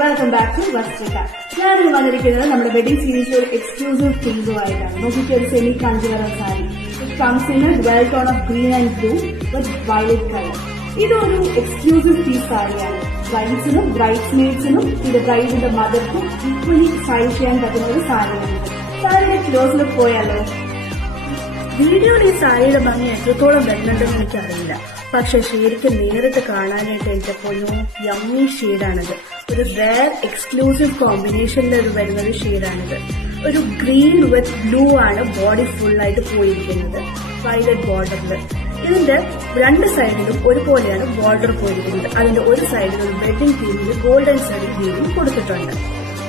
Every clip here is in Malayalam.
Welcome back to വസ്ത്രക. ഞാനിന്ന് വന്നിരിക്കുന്നത് നമ്മുടെ വെഡിങ് സീരീസിലെ ഒരു എക്സ്ക്ലൂസീവ് തിങ്സുമായിട്ടാണ്. നോക്കിയിട്ട് ഒരു സെമി കഞ്ചുവറ sari. It comes in a well tone of green and blue with violet colour. ഇതൊരു എക്സ്ക്ലൂസീവ് പീസ് സാരിയാണ്. ബ്രൈഡ്സിനും ബ്രൈഡ്സ്മെയ്ഡ്സിനും ഇത് ബ്രൈഡിന്റെ മദർക്കും ഈക്വലി സ്റ്റൈൽ ചെയ്യാൻ പറ്റുന്ന ഒരു സാരിയാണ്. സാരിയുടെ ക്ലോസിൽ പോയാലോ? വീഡിയോയിൽ ഈ സാരിയുടെ ഭംഗി എത്രത്തോളം വരുന്നുണ്ടെന്ന് എനിക്കറിയില്ല. പക്ഷെ ശരിക്കും നേരിട്ട് കാണാനായിട്ട് എന്റെ പൊന്നു യമ്മി ഷെയ്ഡാണിത്. ഒരു റെയർ എക്സ്ക്ലൂസീവ് കോമ്പിനേഷനിൽ വരുന്ന ഒരു ഷെയ്ഡാണിത്. ഒരു ഗ്രീൻ വിത്ത് ബ്ലൂ ആണ് ബോഡി ഫുള്ളായിട്ട് പോയിരിക്കുന്നത്, വയലറ്റ് ബോർഡറിൽ. ഇതിന്റെ രണ്ട് സൈഡിലും ഒരുപോലെയാണ് ബോർഡർ പോയിരിക്കുന്നത്. അതിന്റെ ഒരു സൈഡിൽ ഒരു വെഡിങ് തീമിൽ ഗോൾഡൻ സാരി വീവിംഗ് കൊടുത്തിട്ടുണ്ട്.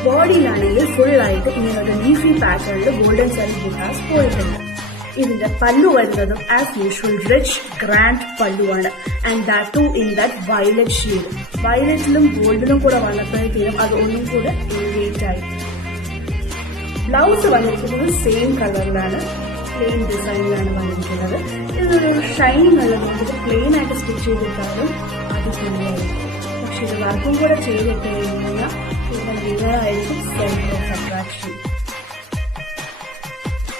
ബോഡിയിലാണെങ്കിൽ ഫുള്ളായിട്ട് ഇങ്ങനെ ഒരു ലീഫി പാറ്റേണിൽ ഗോൾഡൻ സാരി ബുട്ടാസ് പോയിട്ടുണ്ട്. ഇതിന്റെ പല്ലു വരുന്നതും ആസ് യൂഷ്വൽ റിച്ച് ഗ്രാൻഡ് പല്ലുവാണ്. And that too in that violet shade. വയലറ്റിലും ഗോൾഡിലും കൂടെ വന്നപ്പോഴത്തേക്കും അത് ഒന്നും കൂടെ എലിവേറ്റ് ആയി. ബ്ലൗസ് വന്നിരിക്കുന്നത് സെയിം കളറിലാണ്, പ്ലെയിൻ ഡിസൈനിലാണ് വന്നിരിക്കുന്നത്. ഇതൊരു ഷൈനിങ് ഉള്ളത് പ്ലെയിൻ ആയിട്ട് സ്റ്റിച്ച് ചെയ്തിട്ടാലും അത് തന്നെയായിരിക്കും. പക്ഷെ ഇത് വർക്കും കൂടെ ചെയ്തിട്ട് കഴിഞ്ഞാൽ നിങ്ങളായിരിക്കും സെന്റർ ഓഫ് അട്രാക്ഷൻ.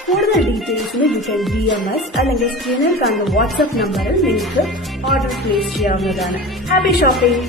കൂടുതൽ ഡീറ്റെയിൽസിന് യു ക്യാൻ DM us അല്ലെങ്കിൽ സ്ക്രീനിൽ കാണുന്ന വാട്സ്ആപ്പ് നമ്പറിൽ നിങ്ങൾക്ക് ഓർഡർ പ്ലേസ് ചെയ്യാവുന്നതാണ്. Happy shopping.